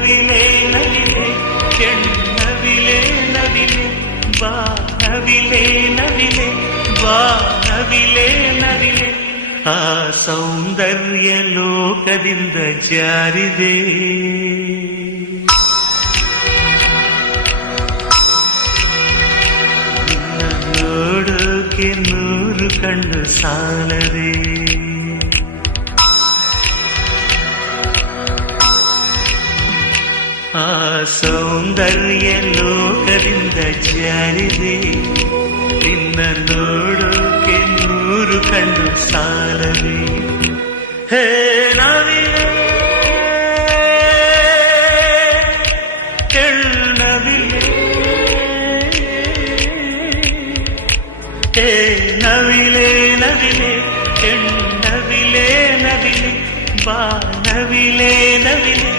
ನವಿಲೆ ನವಿಲೆ ಕೆಣ್ಣವಿಲೆ ನವಿಲೆ ಬಾ ನವಿಲೆ ನವಿಲೆ ಬಾ ನವಿಲೆ ನವಿಲೆ ಆ ಸೌಂದರ್ಯ ಲೋಕದಿಂದ ಜಾರಿದೆ ನೋಡೋಕೆ 100 ಕಣ್ಣು ಸಾಲದೆ ಆ ಸೌಂದರ್ಯ ಲೋಕದಿಂದ ಜಾರಿದೆ ನಿನ್ನ ನೋಡೋಕೆ 100 ಕಣ್ಣು ಸಾಲದೆ ಹೇ ನವಿಲೆ ಕೆಣ್ಣವಿಲೆ ಹೇ ನವಿಲೆ ನವಿಲೆ ಕೆಣ್ಣವಿಲೆ ನವಿಲೆ ಬಾ ನವಿಲೆ ನವಿಲೆ